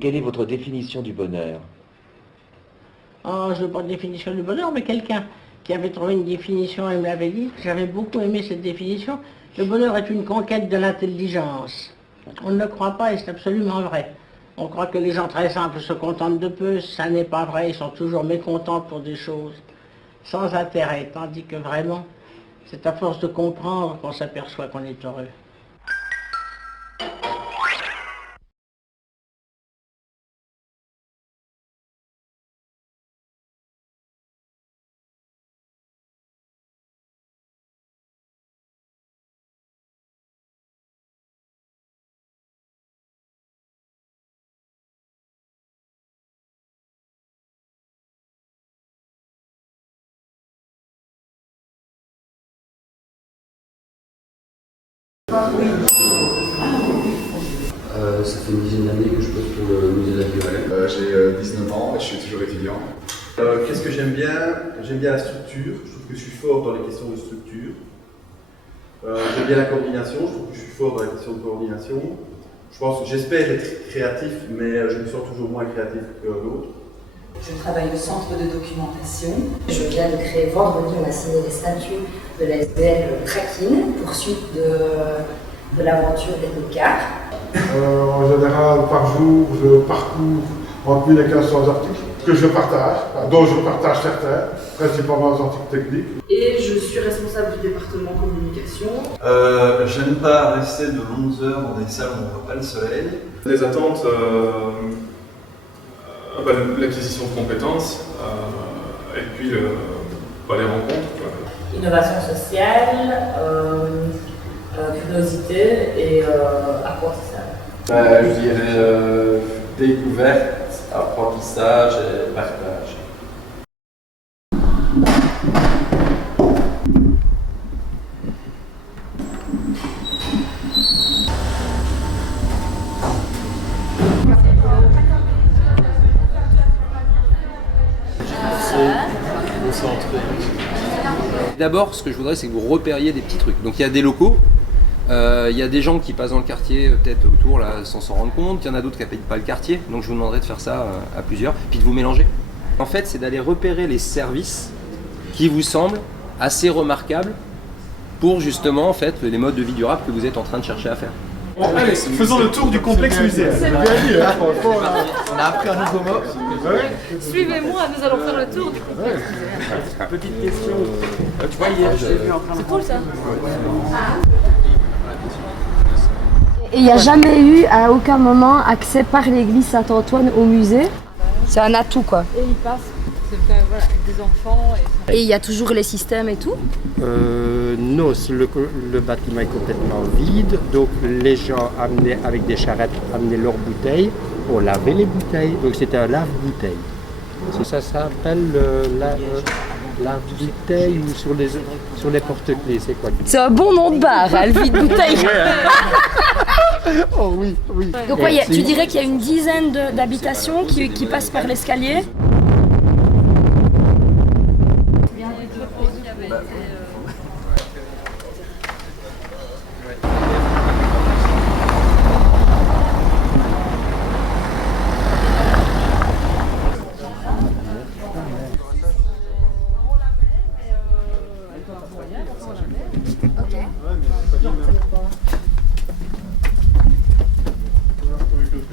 Quelle est votre définition du bonheur? Oh, je n'ai pas de définition du bonheur, mais quelqu'un qui avait trouvé une définition et me l'avait dit, j'avais beaucoup aimé cette définition. Le bonheur est une conquête de l'intelligence. On ne le croit pas et c'est absolument vrai. On croit que les gens très simples se contentent de peu, ça n'est pas vrai, ils sont toujours mécontents pour des choses sans intérêt, tandis que vraiment, c'est à force de comprendre qu'on s'aperçoit qu'on est heureux. Ça fait une dizaine d'années que je bosse pour le musée de la Violette. J'ai 19 ans et je suis toujours étudiant. Qu'est-ce que j'aime bien? J'aime bien la structure. Je trouve que je suis fort dans les questions de structure. J'aime bien la coordination. Je trouve que je suis fort dans la question de coordination. J'espère être créatif, mais je me sens toujours moins créatif que l'autre. Je travaille au centre de documentation. Je viens de créer vendredi, on a signé les statuts de la SBL Tracking, poursuite de l'aventure des cars. En général, par jour, je parcours entre 1000 et 1500 articles que je partage, dont je partage certains, principalement les articles techniques. Et je suis responsable du département communication. J'aime pas rester de longues heures dans des salles où on ne voit pas le soleil. Les attentes, l'acquisition de compétences et puis les rencontres. Innovation sociale, curiosité et apprentissage. Je dirais découverte, apprentissage et partage. D'abord, ce que je voudrais, c'est que vous repériez des petits trucs. Donc il y a des locaux, il y a des gens qui passent dans le quartier, peut-être autour, là, sans s'en rendre compte. Il y en a d'autres qui n'habitent pas le quartier. Donc je vous demanderai de faire ça à plusieurs, puis de vous mélanger. En fait, c'est d'aller repérer les services qui vous semblent assez remarquables pour justement, en fait, les modes de vie durable que vous êtes en train de chercher à faire. Bon, allez, faisons le tour du complexe muséal. On a appris un nouveau mot. Suivez-moi, nous allons faire le tour du complexe. Petite question. Tu vois, hier, je l'ai vu en train de... C'est cool ça. Et il n'y a jamais eu à aucun moment accès par l'église Saint-Antoine au musée. C'est un atout quoi. Et ils passent, voilà, avec des enfants. Et il y a toujours les systèmes et tout? Non, le bâtiment est complètement vide, donc les gens amenaient avec des charrettes, amenaient leurs bouteilles, on lavait les bouteilles, donc c'était un lave-bouteille. Ça s'appelle lave-bouteille ou sur les porte-clés, c'est quoi? C'est un bon nom de bar, hein, le vide-bouteille. Oh oui, oui. Donc ouais, tu dirais qu'il y a une dizaine d'habitations qui passent par l'escalier?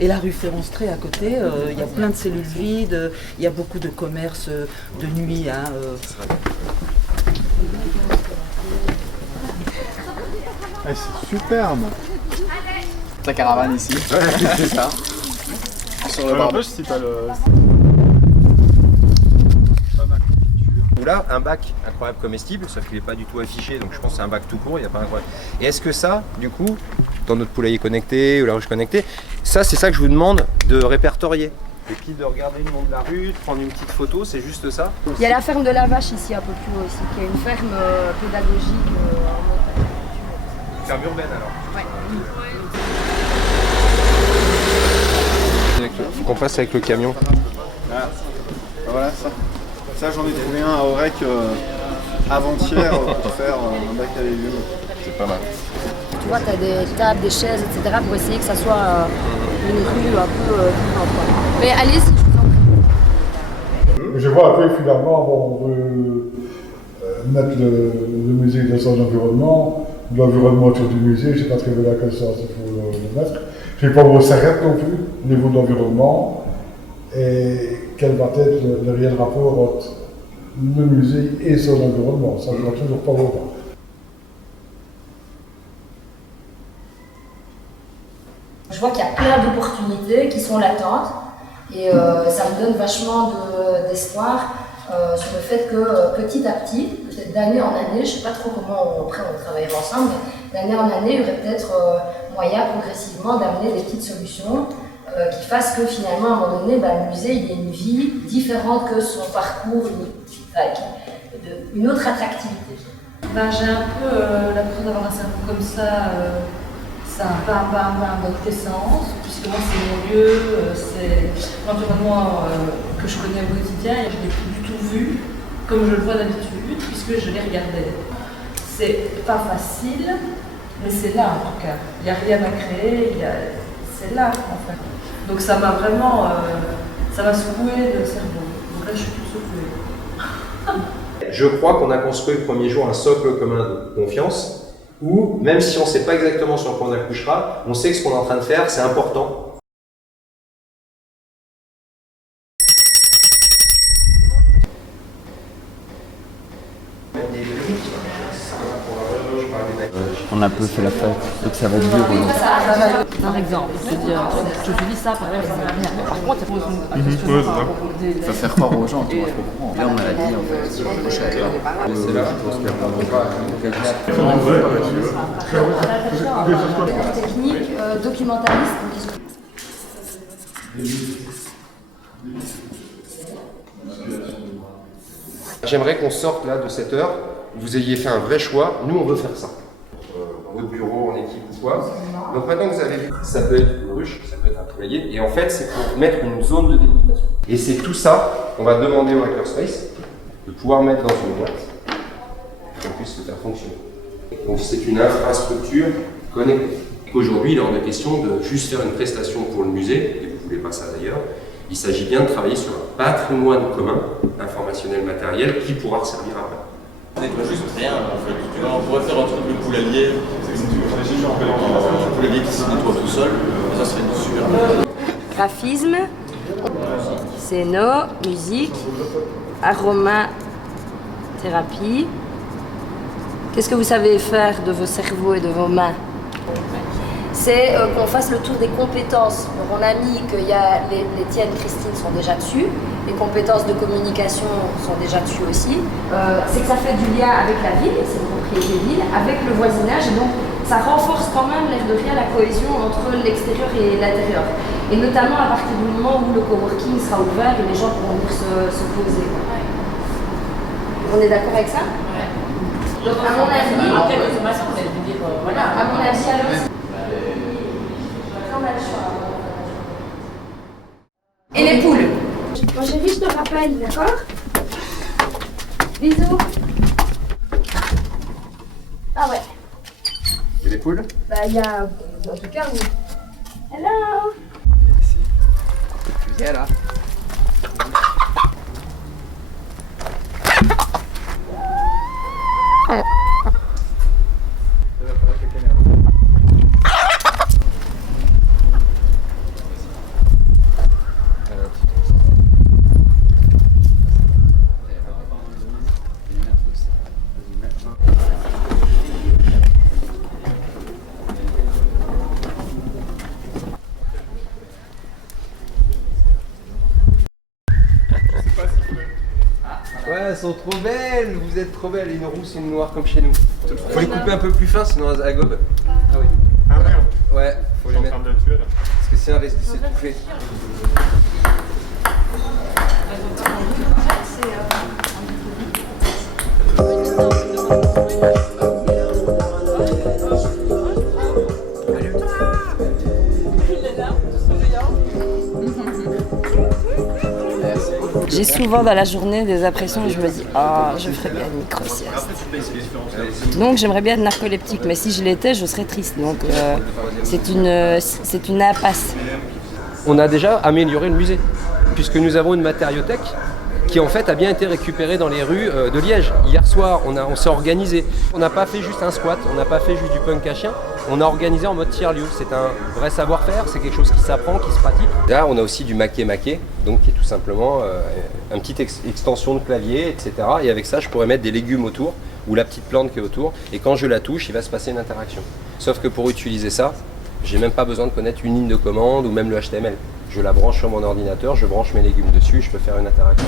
Et la rue Féronstrée à côté, il y a plein de cellules vides, il y a beaucoup de commerces de nuit. C'est superbe. Ta caravane ici. C'est ça. Sur le barbecue, si t'as le... Là, un bac incroyable comestible, sauf qu'il n'est pas du tout affiché, donc je pense que c'est un bac tout court, il n'y a pas incroyable. Et est-ce que ça, du coup, dans notre poulailler connecté ou la ruche connectée, ça c'est ça que je vous demande de répertorier. Et puis de regarder le nom de la rue, de prendre une petite photo, c'est juste ça. Il y a la ferme de la Vache ici un peu plus haut aussi, qui est une ferme pédagogique en montagne. Ferme urbaine alors. Ouais. Faut qu'on passe avec le camion. Voilà ça. Ça j'en ai trouvé un à Aurec avant-hier pour faire un bac à légumes. C'est pas mal. Tu vois, tu as des tables, des chaises, etc. pour essayer que ça soit d'une rue un peu vivante, quoi. Mais allez-y, je vous en prie. Je vois un peu finalement, bon, on veut mettre le musée dans son environnement, l'environnement autour du musée, je ne sais pas très bien à quel sens il faut le mettre. Je ne sais pas où on s'arrête non plus, au niveau de l'environnement, et quel va être le réel rapport entre le musée et son environnement. Ça, je ne vois toujours pas voir. Je vois qu'il y a plein d'opportunités qui sont latentes et ça me donne vachement d'espoir sur le fait que petit à petit, peut-être d'année en année, je ne sais pas trop comment après on travaillera ensemble, mais d'année en année, il y aurait peut-être moyen progressivement d'amener des petites solutions qui fassent que finalement, à un moment donné, le musée il ait une vie différente que son parcours, une autre attractivité. J'ai un peu l'impression d'avoir un cerveau comme ça. Ça va dans tous les sens, puisque moi c'est mon lieu, c'est l'environnement que je connais au quotidien et je ne l'ai plus du tout vu comme je le vois d'habitude, puisque je l'ai regardé. C'est pas facile, mais c'est là en tout cas. Il n'y a rien à créer, c'est là en fait. Donc ça m'a vraiment, ça m'a secoué le cerveau. Donc là je suis plus secouée. Je crois qu'on a construit le premier jour un socle commun de confiance, où, même si on ne sait pas exactement sur quoi on accouchera, on sait que ce qu'on est en train de faire, c'est important. On a un peu fait la fête, donc ça va être dur. Par exemple, c'est-à-dire, je te dis ça, par exemple, par contre, ça pose une question. Il faut faire croire aux gens, tu vois, je comprends. Là, on a la dit, en fait, je savais pas. C'est là, je pense qu'il technique, documentaliste. J'aimerais qu'on sorte là de cette heure, vous ayez fait un vrai choix, nous on veut faire ça. Dans votre bureau, en équipe ou quoi. Donc maintenant que vous avez vu, ça peut être une ruche, ça peut être un poulailler, et en fait c'est pour mettre une zone de délimitation. Et c'est tout ça qu'on va demander au Hackerspace de pouvoir mettre dans une boîte pour qu'on puisse le faire fonctionner. Donc c'est une infrastructure connectée. Aujourd'hui, il est hors de question de juste faire une prestation pour le musée, et vous ne voulez pas ça d'ailleurs. Il s'agit bien de travailler sur un patrimoine commun, informationnel, matériel, qui pourra servir après. On nettoie juste rien en fait. Tu vois, on pourrait faire un truc de poulailler, un poulailler qui se nettoie tout seul, ça serait une super. Graphisme, scéno, musique, aromathérapie. Qu'est-ce que vous savez faire de vos cerveaux et de vos mains? C'est qu'on fasse le tour des compétences. Donc on a mis qu'il y a les tiennes, Christine, sont déjà dessus. Les compétences de communication sont déjà dessus aussi. C'est que ça fait du lien avec la ville, c'est une propriété ville, avec le voisinage. Et donc ça renforce quand même, l'air de rien, la cohésion entre l'extérieur et l'intérieur. Et notamment à partir du moment où le coworking sera ouvert et les gens pourront venir se poser. Ouais. On est d'accord avec ça? Ouais. Donc à mon avis... En quelle consommation, vous allez dire, voilà. À mon avis, alors... Et les poules. Quand j'ai vu, je te rappelle, d'accord? Bisous. Ah ouais. Et les poules? Bah il y a... En tout cas, oui. Hello. Ici. Fusée là. Ouais, elles sont trop belles, vous êtes trop belles, une rousse et une noire comme chez nous. Faut les couper un peu plus fin, sinon elles agobent. Ah oui. Ah merde. Ouais, faut les mettre. En train de la tuer là. Parce que sinon elles risquent de s'étouffer. J'ai souvent dans la journée des impressions où je me dis « Ah, je ferais bien une micro-sieste ». Donc j'aimerais bien être narcoleptique, mais si je l'étais, je serais triste. Donc c'est une impasse. on a déjà amélioré le musée, puisque nous avons une matériothèque qui en fait a bien été récupérée dans les rues de Liège. Hier soir, on s'est organisé. On n'a pas fait juste un squat, on n'a pas fait juste du punk à chien, on a organisé en mode tiers-lieu. C'est un vrai savoir-faire, c'est quelque chose qui s'apprend, qui se pratique. Là, on a aussi du maquet-maquet, donc qui est tout simplement une petite extension de clavier, etc. Et avec ça, je pourrais mettre des légumes autour, ou la petite plante qui est autour, et quand je la touche, il va se passer une interaction. Sauf que pour utiliser ça, j'ai même pas besoin de connaître une ligne de commande ou même le HTML. Je la branche sur mon ordinateur, je branche mes légumes dessus, je peux faire une interaction.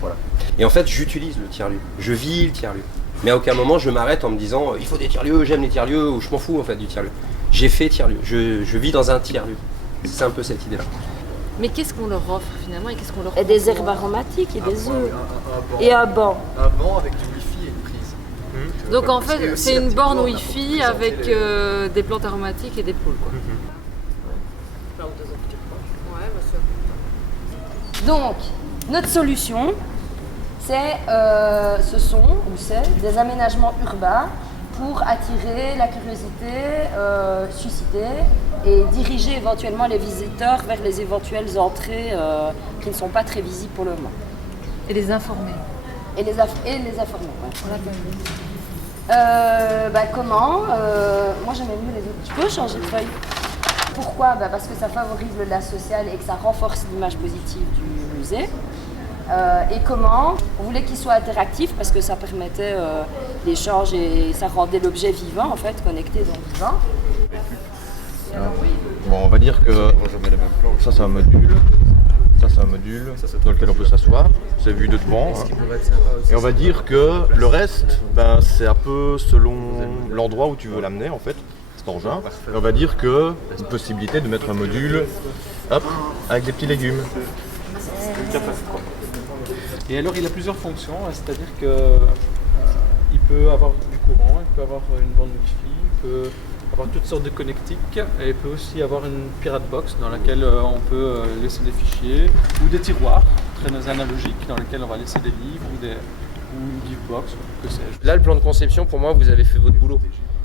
Voilà. Et en fait, j'utilise le tiers-lieu. Je vis le tiers-lieu. Mais à aucun moment, je m'arrête en me disant il faut des tiers-lieux, j'aime les tiers-lieux, ou je m'en fous en fait du tiers-lieu. J'ai fait tiers-lieu. Je vis dans un tiers-lieu. C'est un peu cette idée-là. Mais qu'est-ce qu'on leur offre finalement et qu'est-ce qu'on leur Et des herbes aromatiques et des œufs. Et un banc. Un banc avec du wifi et une prise. Donc en fait, c'est une borne Wi-Fi avec des plantes aromatiques et des poules, quoi. Donc, notre solution, c'est des aménagements urbains pour attirer la curiosité, susciter et diriger éventuellement les visiteurs vers les éventuelles entrées qui ne sont pas très visibles pour le moment. Et les informer. Et les informer, comment moi j'aimais mieux les autres. Tu peux changer de feuille. Pourquoi? Parce que ça favorise le lien social et que ça renforce l'image positive du musée. Et comment? On voulait qu'il soit interactif parce que ça permettait l'échange et ça rendait l'objet vivant en fait, connecté donc vivant. Bon, on va dire que ça c'est un module, ça c'est un module dans lequel on peut s'asseoir, c'est vu de devant. Et on va dire que le reste, c'est un peu selon l'endroit où tu veux l'amener en fait. Engin. Et on va dire que une possibilité de mettre un module avec des petits légumes. Et alors il a plusieurs fonctions, c'est-à-dire qu'il peut avoir du courant, il peut avoir une bande Wi-Fi, il peut avoir toutes sortes de connectiques et il peut aussi avoir une pirate box dans laquelle on peut laisser des fichiers ou des tiroirs très analogiques dans lesquels on va laisser des livres ou une giftbox, que sais-je. Là, le plan de conception, pour moi, vous avez fait votre boulot.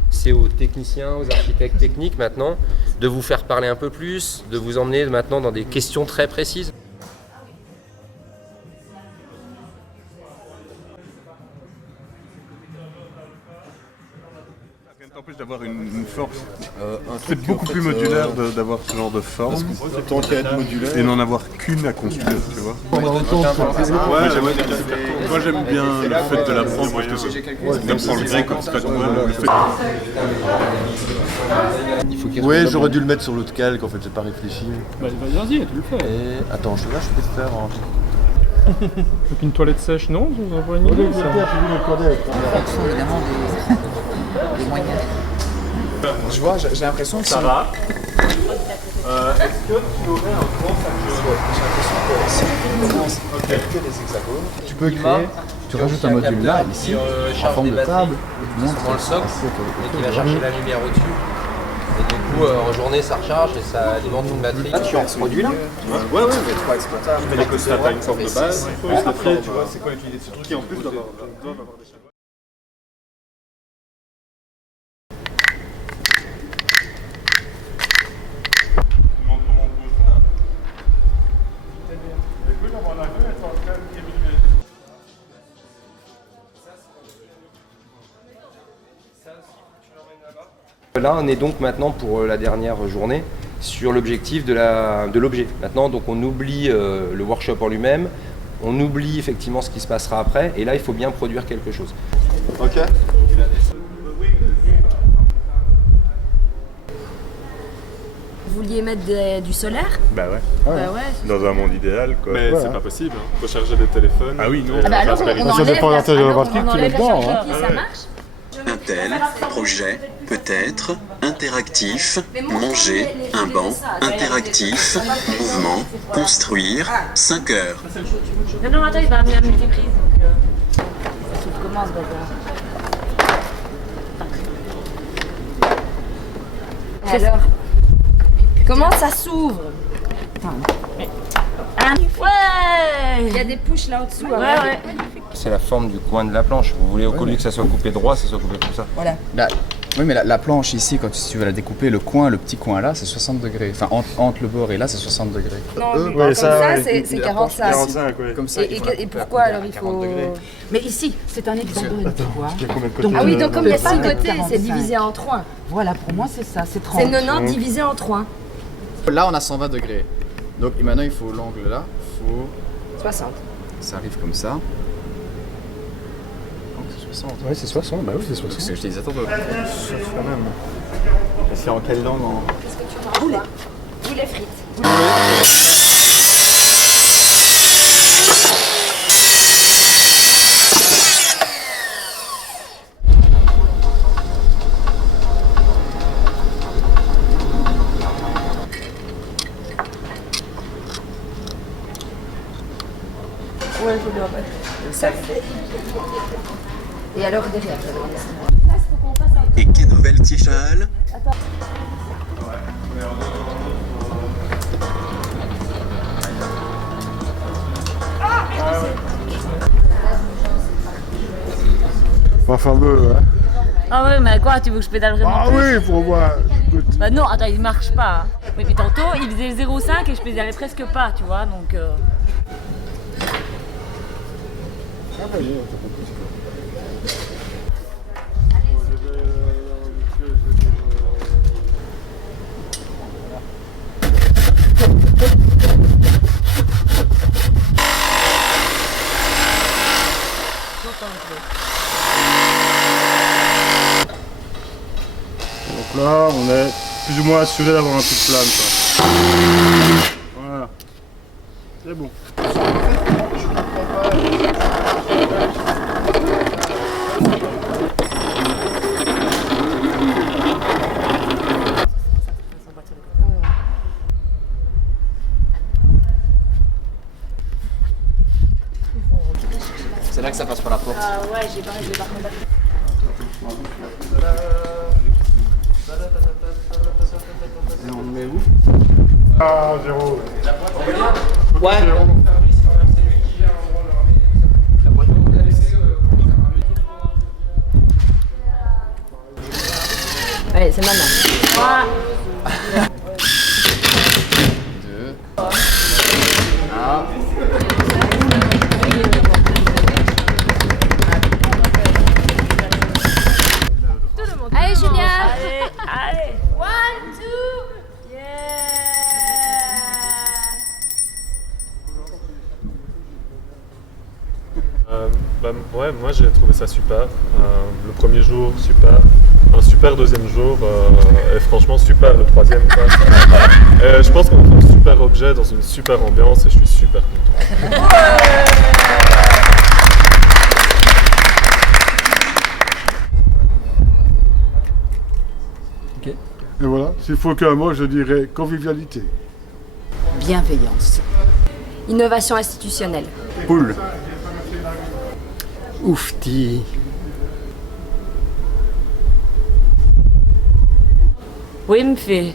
C'est aux techniciens, aux architectes techniques maintenant de vous faire parler un peu plus, de vous emmener maintenant dans des questions très précises. En plus d'avoir une forme, c'est beaucoup plus modulaire d'avoir ce genre de forme, tant qu'à être modulaire, et n'en avoir qu'une à construire, tu vois. Ouais, moi j'aime bien le fait de l'apprendre parce que c'est comme ça le grec, en fait. Ouais, j'aurais dû le mettre sur l'autre calque, en fait, j'ai pas réfléchi. Vas-y, tu le fais. Et attends, là je peux le faire. Donc une toilette sèche, non? Vous envoie une idée, ça. Les moyens. Je vois, j'ai l'impression que ça va. Est-ce que tu aurais un grand facteur? J'ai l'impression que si tu commences avec que des hexagones, tu peux créer, tu rajoutes un module là, ici, en forme de table, et tu montres dans le socle et qui va chercher la lumière au-dessus. Et du coup, en journée, ça recharge et ça alimente une batterie. Là, tu as ce module là, tu vois? Ouais, mais tu vois, exploitable. Tu mets les cossins à une forme de base. Après, tu vois, c'est quoi l'utilité de ce truc qui en plus doivent avoir des choses. Là, on est donc maintenant pour la dernière journée sur l'objectif de l'objet. Maintenant, donc on oublie le workshop en lui-même, on oublie effectivement ce qui se passera après, et là, il faut bien produire quelque chose. Ok. Vous vouliez mettre du solaire? Bah ouais. Bah ouais. Dans un monde idéal, quoi. Mais c'est pas possible. Hein. Faut charger des téléphones. Ah oui, non. Ah bah alors, on enlève la batterie, tu mets dedans. Ça marche? Un tel projet peut être interactif, manger, un banc, interactif, mouvement, construire, 5 heures. Non, attends, il va amener la multiprise. Tu commences, alors, comment ça s'ouvre? Ouais! Il y a des pushs là au-dessous. C'est la forme du coin de la planche. Vous voulez au lieu que ça soit coupé droit, ça soit coupé comme ça. Voilà. Bah, Oui, mais la planche ici, quand tu veux la découper, le petit coin là, c'est 60 degrés. Enfin, entre le bord et là, c'est 60 degrés. Non, comme ça, c'est 45. 45, oui. Comme ça, Et pourquoi alors il faut... Mais ici, c'est un hexagone, tu vois. Ah oui, donc comme il y a 6 côtés, c'est divisé en 3. Voilà, pour moi, c'est ça, c'est 30. C'est 90 divisé en 3. Là, on a 120 degrés. Donc maintenant, il faut l'angle là. Il faut... 60. Ça arrive comme ça. Donc c'est 60. Ouais, c'est 60, bah oui, c'est 60. Parce que je te disais, attends, quand même. Et c'est en quelle langue Qu'est-ce que tu manges là? Poulet frites. Ouais, je dois pas. Ça fait. Et alors derrière, Et quelle nouvelle Tichal? Pas fameux, hein. Ah ouais, mais quoi, tu veux que je pédale vraiment Ah oui, pour moi. Écoute. Bah non, attends, il marche pas. Hein. Mais puis tantôt, il faisait 0,5 et je pédalais presque pas, tu vois, donc... Donc là, on est plus ou moins assuré d'avoir un truc plane, quoi. Voilà. C'est bon. c'est là que ça passe par la porte. Ah ouais, j'ai pas réglé par contre. Et on le met où? Ah, 0. Ouais. Allez, c'est maintenant. 2. Ah. Allez, Julien. Allez. 1, 2. Yeah. Ouais, moi j'ai trouvé ça super. Le premier jour, super. Un super deuxième jour et franchement super le troisième. Je pense qu'on trouve un super objet dans une super ambiance et je suis super content. Ok. Et voilà, s'il faut qu'un mot, je dirais convivialité. Bienveillance. Innovation institutionnelle. Poule. Oufti. Oui, me fait.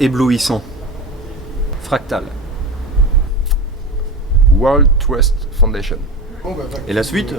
Éblouissant. Fractal. World Trust Foundation. Et la suite?